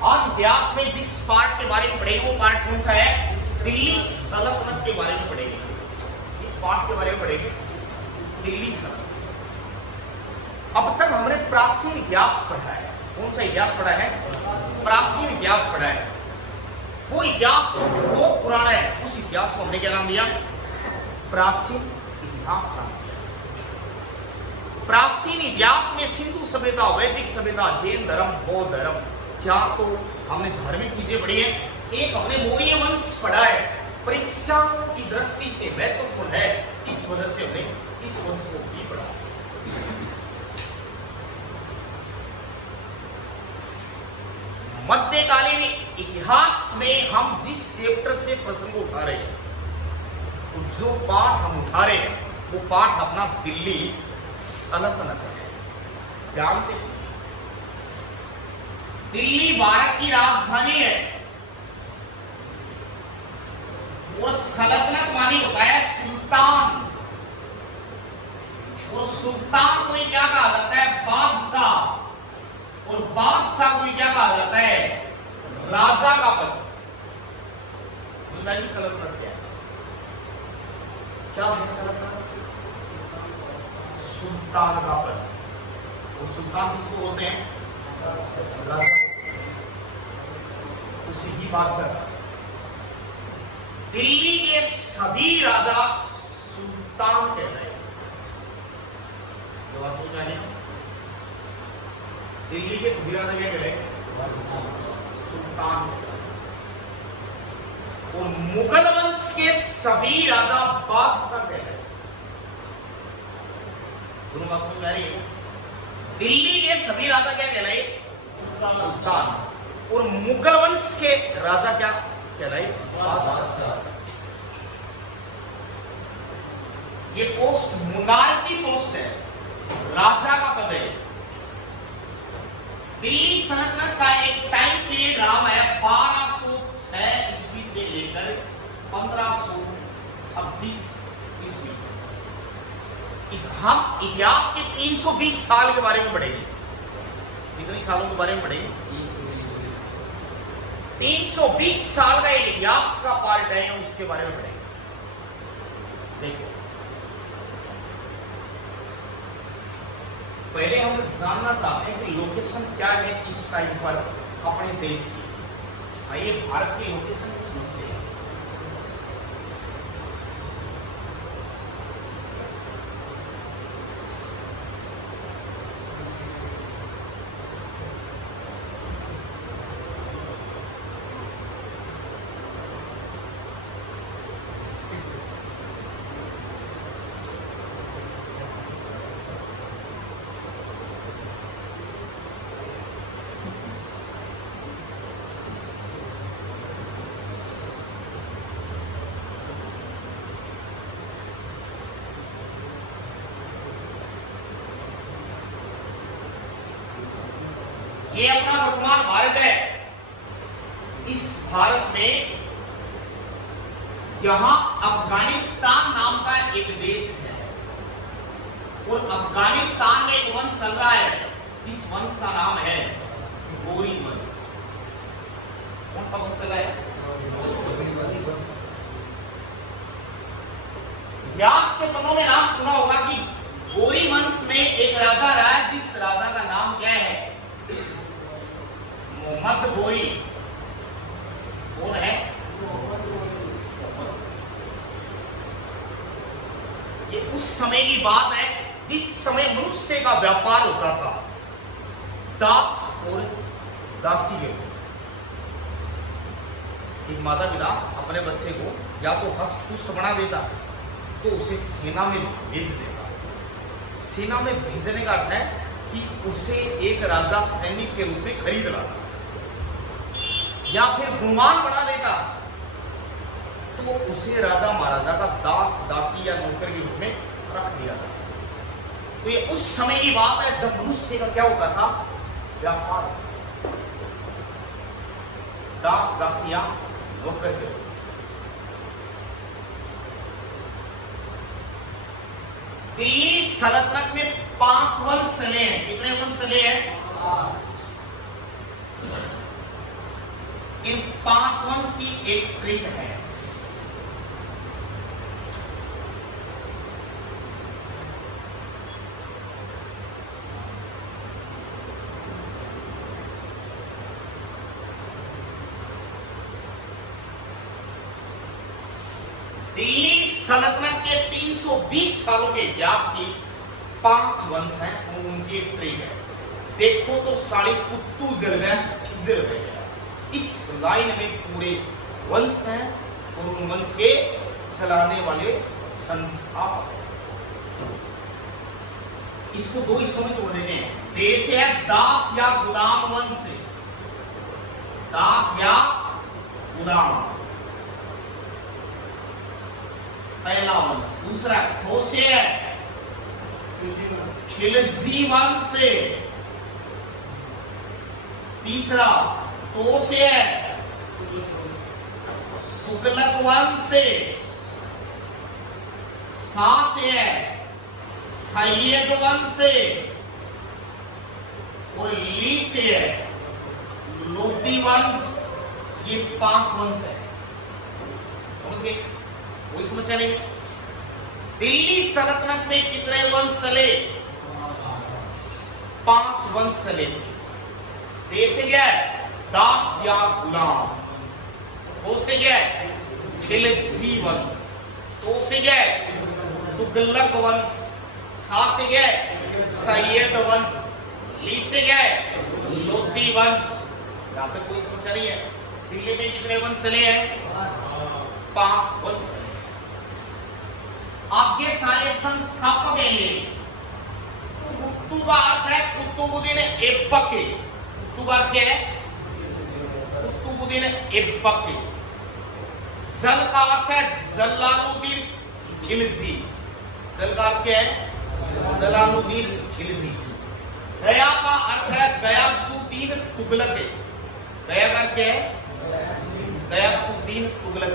आज इतिहास में जिस पार्ट के बारे में पढ़ेंगे वो पार्ट कौन सा है? दिल्ली सल्तनत के बारे में पढ़ेंगे। इस पार्ट के बारे में पढ़ेंगे दिल्ली सल्तनत। अब तक हमने प्राचीन इतिहास पढ़ा है। कौन सा इतिहास पढ़ा है? प्राचीन इतिहास पढ़ा है। वो इतिहास बहुत पुराना है, उस इतिहास को हमने क्या नाम दिया? प्राचीन इतिहास नाम दिया। प्राचीन इतिहास में सिंधु सभ्यता, वैदिक सभ्यता, जैन धर्म, बौद्ध धर्म, चार तो हमने धार्मिक चीजें पढ़ी है। एक हमने मौर्य वंश पढ़ा है, परीक्षा की दृष्टि से महत्वपूर्ण है, इस वजह से हमने इस वंश को भी पढ़ा। मध्यकालीन इतिहास में हम जिस चैप्टर से प्रसंग उठा रहे हैं, तो जो पाठ हम उठा रहे हैं वो पाठ अपना दिल्ली सल्तनत है। ध्यान से सुनिए। दिल्ली भारत की राजधानी है और सल्तनत मानी होता है सुल्तान, और सुल्तान को क्या कहा जाता है? बादशाह, और बादशाह को क्या कहा जाता है? राजा का पद। सल्तनत क्या है? क्या है सल्तनत? सुल्तान का पद। वो सुल्तान किसको बोलते हैं? राजा। उसी की बादशाह। दिल्ली के सभी राजा सुल्तान कहलाए। दिल्ली के सभी राजा क्या कहलाए? सुल्तान। और मुगल वंश के सभी राजा बादशाह कहलाए। दोनों बात समझ आ रही है? दिल्ली के सभी राजा क्या कहलाए? सुल्तान। और मुगल वंश के राजा क्या कहलाए? बादशाह। ये पोस्ट मोनार्की पोस्ट है, राजा का पद है। दिल्ली सल्तनत का एक टाइम पीरियड रहा है 1206 ईस्वी से लेकर 1526 ईस्वी। हम इतिहास के 320 साल के बारे में पढ़ेंगे। कितने सालों के बारे में पढ़ेंगे? 320 साल का एक इतिहास का पार्ट है, उसके बारे में पढ़ेंगे। देखो, पहले हम जानना चाहते हैं कि लोकेशन क्या है इस टाइम पर अपने देश की। आइए भारत की लोकेशन को समझते हैं। ये अपना वर्तमान भारत है। इस भारत में यहां अफगानिस्तान नाम का एक देश है, और अफगानिस्तान में एक वंश चल रहा है जिस वंश का नाम है गोरी वंश। कौन सा वंश चल रहा है? इतिहास के पन्नों में नाम सुना होगा कि गोरी वंश में एक राजा रहा है, जिस राजा का नाम क्या है? मोहम्मद गोरी। कौन है? ये उस समय की बात है जिस समय मनुष्य का व्यापार होता था, दास और दासी के। एक माता पिता अपने बच्चे को या तो हष्ट पुष्ट बना देता तो उसे सेना में भेज देता। सेना में भेजने का अर्थ है कि उसे एक राजा सैनिक के रूप में खरीद लाता, या फिर गुमान बना देता तो उसे राजा महाराजा का दास दासी या नौकर के रूप में रख दिया था। तो ये उस समय की बात है जब मनुष्य का क्या होता था? व्यापार। दास दासियां नौकर के। दिल्ली सल्तनत में 5 वंश चले हैं। कितने वंश चले हैं? इन 5 वंश की एक ट्रिक है। दिल्ली सल्तनत के 320 सालों के इतिहास की 5 वंश हैं, उनकी एक ट्रिक है। देखो तो साढ़े कुत्तू जल गए, खिजर रह गया। इस लाइन में पूरे वंश हैं और उन वंश के चलाने वाले संस्थापक। इसको 2 हिस्सों में तोड़ देते हैं। देश है दास या गुलाम वंश, दास या गुलाम पहला वंश। दूसरा खोसे है खिलजी वंश। तीसरा तोसे है तुगलक वंश। सा से है सैयद वंश और ली से है लोधी वंश। ये 5 वंश है, समझ गए? कोई समस्या नहीं। दिल्ली सल्तनत में कितने वंश चले? 5 वंश चले थे। देश क्या है? दास या गुलाम। हो से क्या है? खिलजी वंश। तो से क्या है? तुगलक वंश। सा से क्या है? सैयद वंश। ली से क्या है? लोधी वंश। यहां पे कोई समस्या नहीं है। दिल्ली में कितने वंश चले हैं? 5 वंश। आगे सारे संस्थापक हैं ये। कुतुब का अर्थ है कुतुबुद्दीन ऐबक। कुतुब का अर्थ क्या है? कुतुबुद्दीन ऐबक। जल का अर्थ है जलालुद्दीन खिलजी। जल का अर्थ क्या है? जलालुद्दीन खिलजी। गया का अर्थ है गयासुद्दीन तुगलक। गया का अर्थ क्या है? गयासुद्दीन तुगलक।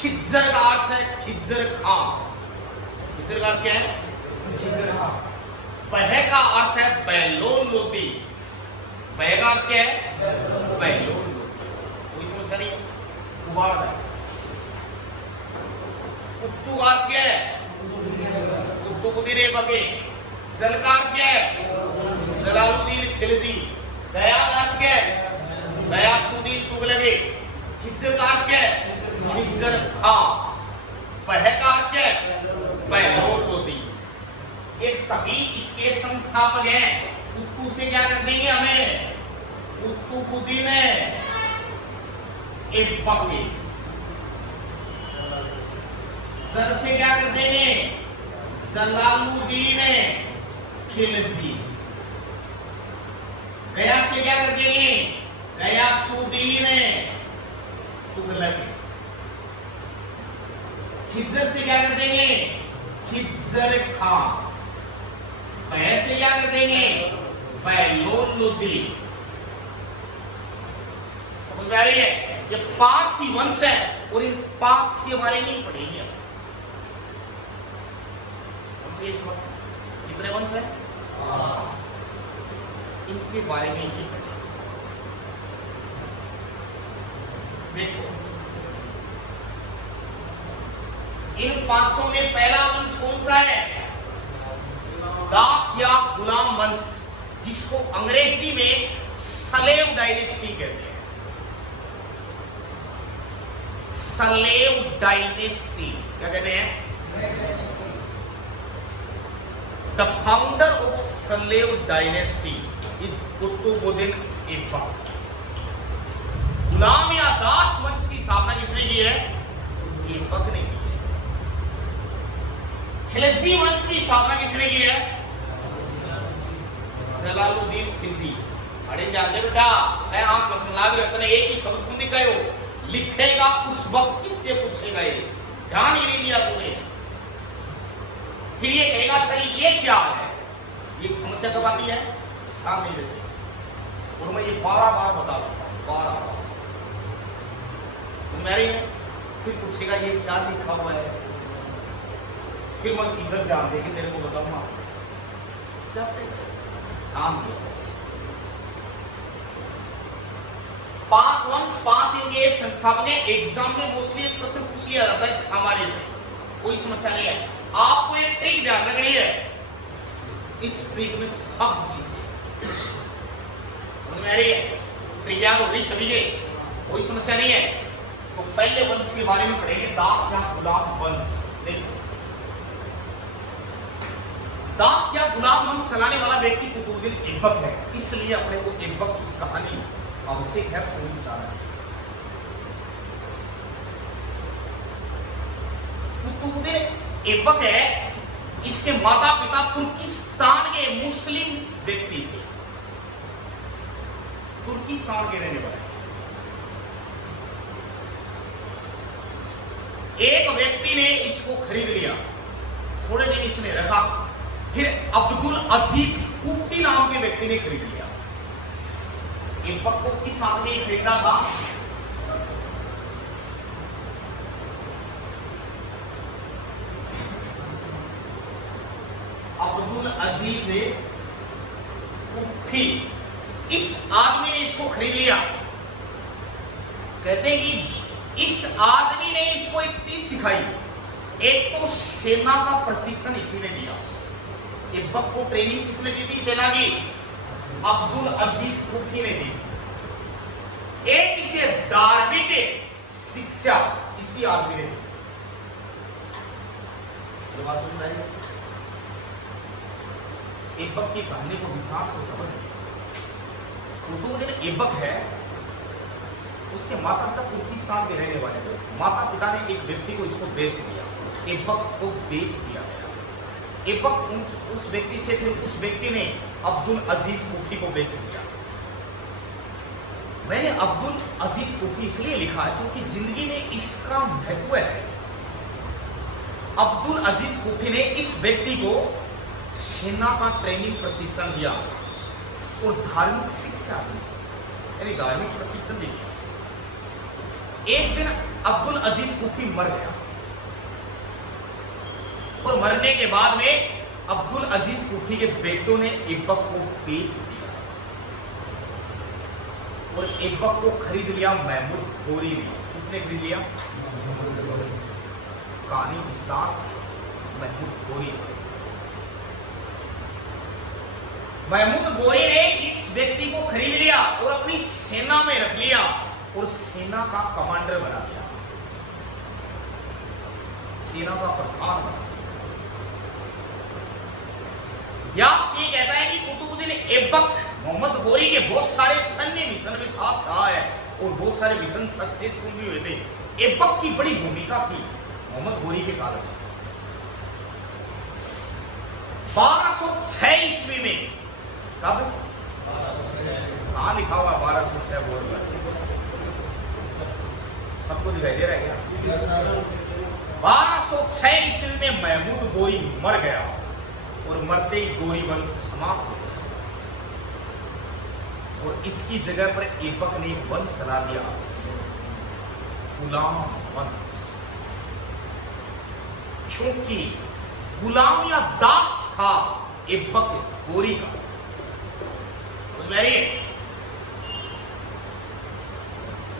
खिज्जर का अर्थ है खिज्जर खां। खिज्जर का अर्थ क्या है? खिज्जर खां। बह का अर्थ है बैलोन लोधी। बह का अर्थ क्या है? बैलोन लोधी। कोई समस्या नहीं है। दोबारा कुत्तू का अर्थ क्या है? कुतुबुद्दीन ऐबक। जल का अर्थ क्या है? जलालुद्दीन खिलजी। गया का अर्थ क्या है? गयासुद्दीन तुगलक। खिज्जर का अर्थ क्या है? खिज्जर खां। बह का अर्थ क्या है? बैलोन लोधी। ये सभी इसके संस्थापक हैं। कुत्तू से क्या कर देंगे हमें? कुतुबुद्दीन ऐबक। जल से क्या कर देंगे? जलालुद्दीन खिलजी। गया से क्या कर देंगे? गयासुद्दीन तुगलक। खिज्जर से क्या कर देंगे? खिज्जर खां। बह से क्या कर देंगे? बैलोन लोधी। समझ में आ रही है? ये 5 ही वंश है और इन 5 से हमारे नहीं पढ़ेंगे। समझिए इस वक्त कितने वंश है? इनके बारे में ही देखो। इन 500 में पहला वंश कौन सा है? दास या गुलाम वंश, जिसको अंग्रेजी में स्लेव डायनेस्टी कहते हैं। स्लेव डायनेस्टी क्या कहते हैं? The founder of slave dynasty is Qutbuddin Aibak. गुलाम या दास वंश की स्थापना किसने की है? ऐबक ने की है। खिलजी वंश की स्थापना किसने की है? जलालुद्दीन खिलजी। अरे जानते बेटा, मैं आप मसला भी रहता एक ही शब्द तुमने कहो, लिखेगा उस वक्त किससे पूछेगा? ये ध्यान ही नहीं दिया तूने। फिर ये कहेगा सही ये क्या है? ये समस्या कब आती है? ध्यान नहीं देते। और मैं ये 12 बार बता चुका हूं, 12 बार। मेरे फिर पूछेगा ये क्या लिखा हुआ है? फिर मैं इधर ध्यान दे के तेरे को बताऊंगा। काम किया 5 वंश 5 सिंह के संस्थापक ने एग्जाम में मोस्टली एक प्रश्न पूछ लिया जाता है सामान्य में, कोई समस्या नहीं है। आपको एक ट्रिक ध्यान रखनी है, इस ट्रिक में सब चीजें समझ में आ रही है, ट्रिक याद हो गई सभी के, कोई समस्या नहीं है। तो पहले वंश के बारे में पढ़ेंगे, दास या गुलाम वंश। देखो, दास या गुलाम वंश चलाने वाला व्यक्ति कुतुबुद्दीन ऐबक है, इसलिए अपने को ऐबक की कहानी आवश्यक है पूरी जाना। कुतुबुद्दीन ऐबक है, इसके माता पिता तुर्किस्तान के मुस्लिम व्यक्ति थे, तुर्किस्तान के रहने वाले। एक व्यक्ति ने इसको खरीद लिया, थोड़े दिन इसने रखा, फिर अब्दुल अजीज कुफी नाम के व्यक्ति ने खरीद लिया। ऐबक को किस आदमी ने खरीदा था? अब्दुल अजीज कुफी, इस आदमी ने इसको खरीद लिया। कहते हैं कि इस आदमी ने इसको एक चीज सिखाई, एक तो सेना का प्रशिक्षण इसी ने दिया। ऐबक को ट्रेनिंग किसने दी थी सेना की? अब्दुल अजीज कुफी ने दी। एक इसे धार्मिक शिक्षा इसी आदमी ने दी। ऐबक की कहानी को विस्तार से समझिए। कुतुबुद्दीन ऐबक है, उसके माता पिता तुर्किस्तान के रहने वाले थे। माता पिता ने एक व्यक्ति को इसको बेच दिया, ऐबक को बेच दिया गया। ऐबक उस व्यक्ति से, फिर उस व्यक्ति ने अब्दुल अजीज कुफी को बेच दिया। मैंने अब्दुल अजीज कुफी इसलिए लिखा है क्योंकि जिंदगी में इसका महत्व है। अब्दुल अजीज कुफी ने इस व्यक्ति को सेना का ट्रेनिंग प्रशिक्षण दिया और धार्मिक शिक्षा दी, यानी धार्मिक प्रशिक्षण दिया। एक दिन अब्दुल अजीज कुफी मर गया और मरने के बाद में अब्दुल अजीज कुफी के बेटों ने ऐबक को बेच दिया और ऐबक को खरीद लिया महमूद गोरी ने। किसने खरीद लिया? कहानी विस्तार से महमूद गोरी से। महमूद गोरी ने इस व्यक्ति को खरीद लिया और अपनी सेना में रख लिया और सेना का कमांडर बना दिया, सेना का प्रधान बना दिया। व्यास ये कहता है कि कुतुबुद्दीन ऐबक मोहम्मद गोरी के बहुत सारे सैन्य मिशन में साथ रहा है और बहुत सारे मिशन सक्सेसफुल भी हुए थे। ऐबक की बड़ी भूमिका थी मोहम्मद गोरी के काल में। 1206 ईस्वी में, कब? कहां लिखा हुआ 1206 बोर्ड पर? सबको दिखाई दे रहा है क्या? 1206 ईस्वी में महमूद गोरी मर गया और मरते ही गोरी वंश समाप्त हो गया और इसकी जगह पर ऐबक ने वंश चला दिया, गुलाम वंश। क्योंकि गुलाम या दास था ऐबक गोरी का। समझ में आ रही है?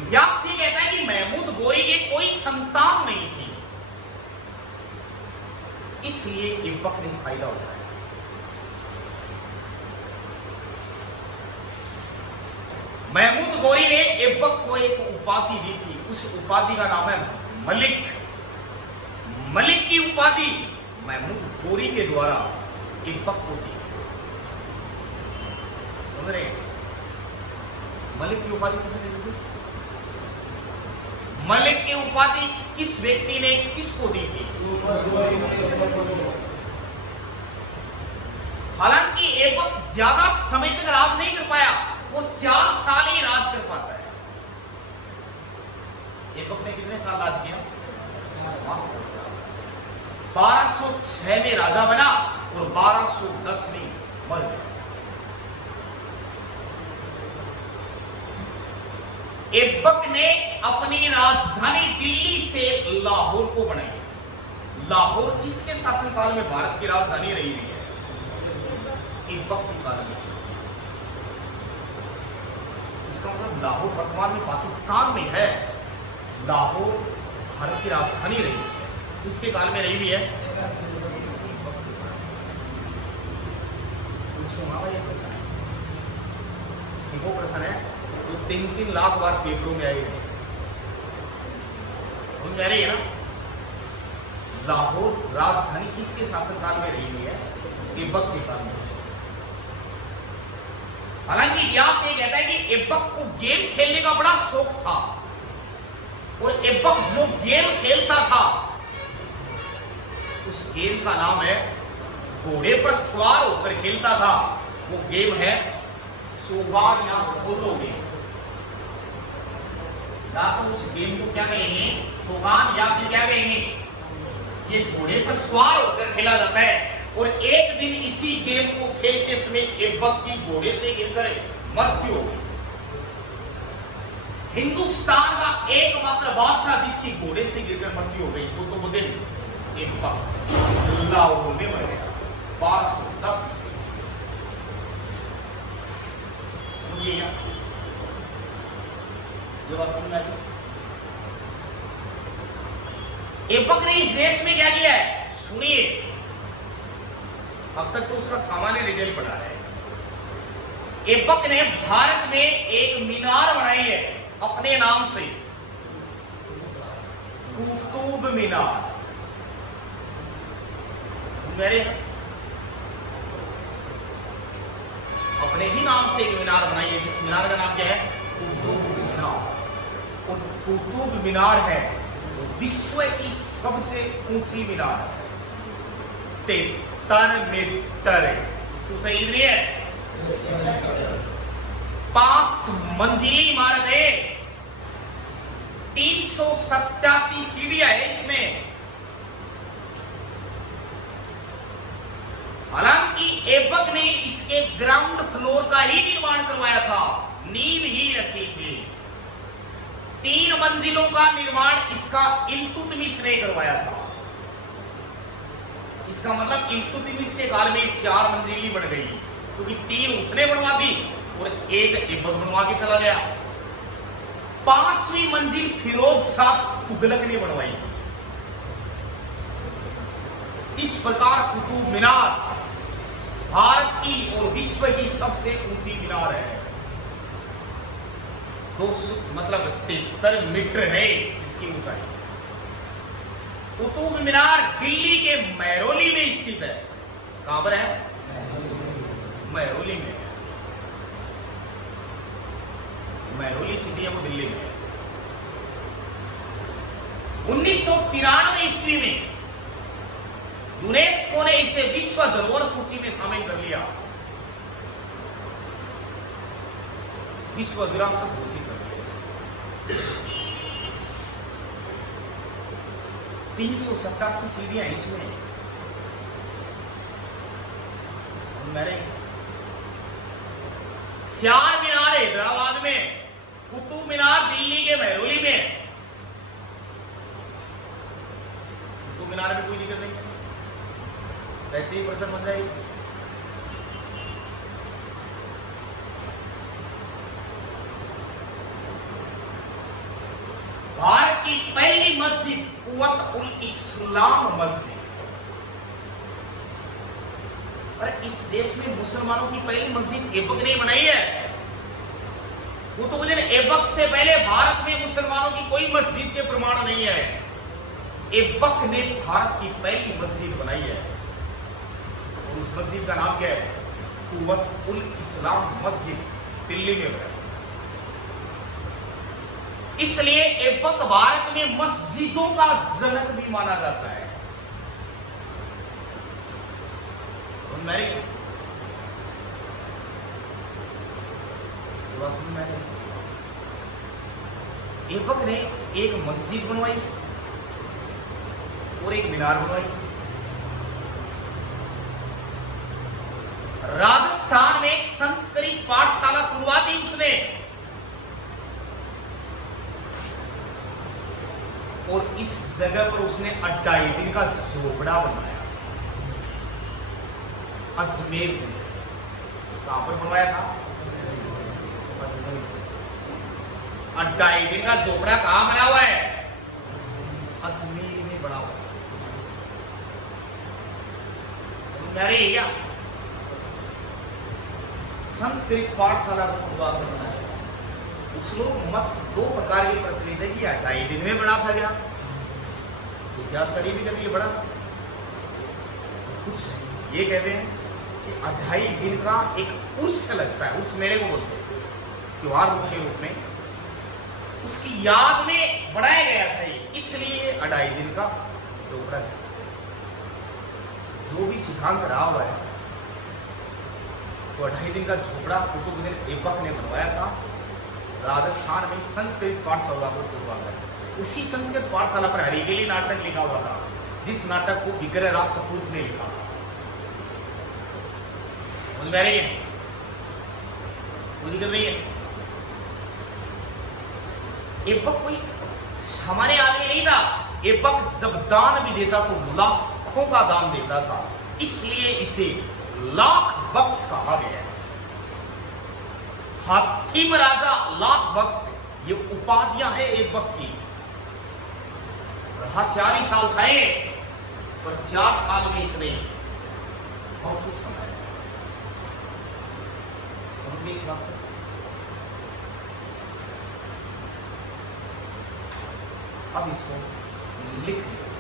व्यास ये कहता है कि महमूद गोरी के कोई संतान नहीं थी, इसलिए ऐबक ने फायदा उठाया। महमूद गोरी ने ऐबक को एक उपाधि दी थी, उस उपाधि का नाम है मलिक। मलिक की उपाधि महमूद गोरी के द्वारा ऐबक को दी। समझ रहे? मलिक की उपाधि किसने दी थी? मलिक की उपाधि किस व्यक्ति ने किसको दी थी? हालांकि ऐबक ज्यादा समय तक राज नहीं कर पाया, वो 4 साल ही राज कर पाता है। ऐबक ने कितने साल राज किया? 1206 में राजा बना और 1210 में मर गया। ऐबक ने अपनी राजधानी दिल्ली से लाहौर को बनाई। लाहौर किसके शासनकाल में भारत की राजधानी रही है? ऐबक के काल में। इसका मतलब लाहौर वर्तमान में पाकिस्तान में है। लाहौर भारत की राजधानी रही है, इसके काल में रही भी है। वो प्रश्न है जो 3-3 लाख बार पेपरों में आई है। हम कह रही है ना, लाहौर राजधानी किसके शासनकाल में रही हुई है? ऐबक के काल में। हालांकि इतिहास ये कहता है कि ऐबक को गेम खेलने का बड़ा शौक था और ऐबक जो गेम खेलता था उस गेम का नाम है, घोड़े पर सवार होकर खेलता था, वो गेम है सोगान या पोलो गेम। या तो उस गेम को क्या कहेंगे? सोगान, या फिर क्या कहेंगे? ये घोड़े पर सवार होकर खेला जाता है। और एक दिन इसी गेम को खेलते समय ऐबक की घोड़े से गिरकर मृत्यु हो गई। हिंदुस्तान का एकमात्र बादशाह जिसकी घोड़े से गिरकर मृत्यु हो गई, वो दिन ऐबक लाहौर में मर गया 1210 ईस्वी। समझिए ये बात समझ में आई? ऐबक ने इस देश में क्या किया है सुनिए। अब तक तो उसका सामान्य डिटेल पढ़ा है। ऐबक ने भारत में एक मीनार बनाई है अपने नाम से, कुतुब मीनार। मेरे अपने ही नाम से एक मीनार बनाई है, जिस मीनार का नाम क्या है? कुतुब मीनार। और कुतुब मीनार है विश्व की सबसे ऊंची मीनार, 73 मीटर है। इसकी ऊंचाई इतनी है 5 मंजिली इमारत है, 387 सीढ़ियां है इसमें। हालांकि ऐबक ने इसके ग्राउंड फ्लोर का ही निर्माण करवाया था, नींव ही रखी थी। 3 मंजिलों का निर्माण इसका इल्तुतमिश ने करवाया था। इसका मतलब इल्तुतमिश के काल में 4 मंजिली बन गई, क्योंकि 3 उसने बनवा दी और 1 ऐबक बनवा के चला गया। 5वीं मंजिल फिरोज शाह तुगलक ने बनवाई। इस प्रकार कुतुब मीनार भारत की और विश्व की सबसे ऊंची मीनार है। 73 मीटर है इसकी ऊंचाई। कुतुब मीनार दिल्ली के महरौली में स्थित है। कहां पर है? महरौली में। महरौली सिटी है वो दिल्ली में। 1993 ईस्वी में यूनेस्को ने इसे विश्व धरोहर सूची में शामिल कर लिया, विश्व विरासत घोषित कर लिया। 387 सीढ़ियां इसमें। मेरे चार मीनार हैदराबाद में, कुतुब मीनार दिल्ली के महरौली में। कुतुब मीनार में कोई दिक्कत नहीं, वैसे ही प्रश्न बन जाएगी। भारत की पहली मस्जिद कुव्वत उल इस्लाम मस्जिद। और इस देश में मुसलमानों की पहली मस्जिद ऐबक ने बनाई है। कुतुबुद्दीन ऐबक से पहले भारत में मुसलमानों की कोई मस्जिद के प्रमाण नहीं है। ऐबक ने भारत की पहली मस्जिद बनाई है और उस मस्जिद का नाम क्या है? कुव्वत उल इस्लाम मस्जिद, दिल्ली में है। इसलिए ऐबक भारत में मस्जिदों का जनक भी माना जाता है। ऐबक ने एक मस्जिद बनवाई और एक मीनार बनवाई। राजस्थान में एक संस्कृत पाठशाला खुलवा दी उसने, और इस जगह पर उसने 28 दिन का झोपड़ा बनाया। अजमेर से। कहां पर बनवाया था? अजमेर से। और 2.5 दिन का झोपड़ा कहां बना हुआ है? अजमेर में बना हुआ है। समझ में आ रही है क्या? संस्कृत पाठशाला को खुलवा कर बनाया। कुछ लोग मत 2 प्रकार के प्रचलित है कि 2.5 दिन में बना था क्या? इतिहास करीब भी कभी ये बड़ा था। कुछ ये कहते हैं कि 2.5 दिन का एक उर्स लगता है, उर्स मेले को बोलते हैं, त्योहार के रूप में, उसकी याद में बनाया गया था ये, इसलिए 2.5 दिन का झोपड़ा है। जो भी सिद्धांत रहा हुआ है, तो 2.5 दिन का झोपड़ा कुतुबुद्दीन ऐबक ने बनवाया था राजस्थान में संस्कृत पाठशाला को खुलवाकर। उसी संस्कृत पाठशाला पर हरिकेली नाटक लिखा हुआ था, जिस नाटक को विग्रह राज चतुर्थ ने लिखा। समझ में आ रही है? मुझे कर रही है? ऐबक कोई सामान्य आदमी नहीं था। ऐबक जब दान भी देता तो लाखों का दान देता था, इसलिए इसे लाख बक्स कहा गया है। हातिम राजा लाख बक्स, ये उपाधियां हैं ऐबक की। रहा 4 ही साल था ये, पर 4 साल में इसने बहुत कुछ कमाया। समझ गई इस बात को? अब इसको लिख लीजिए।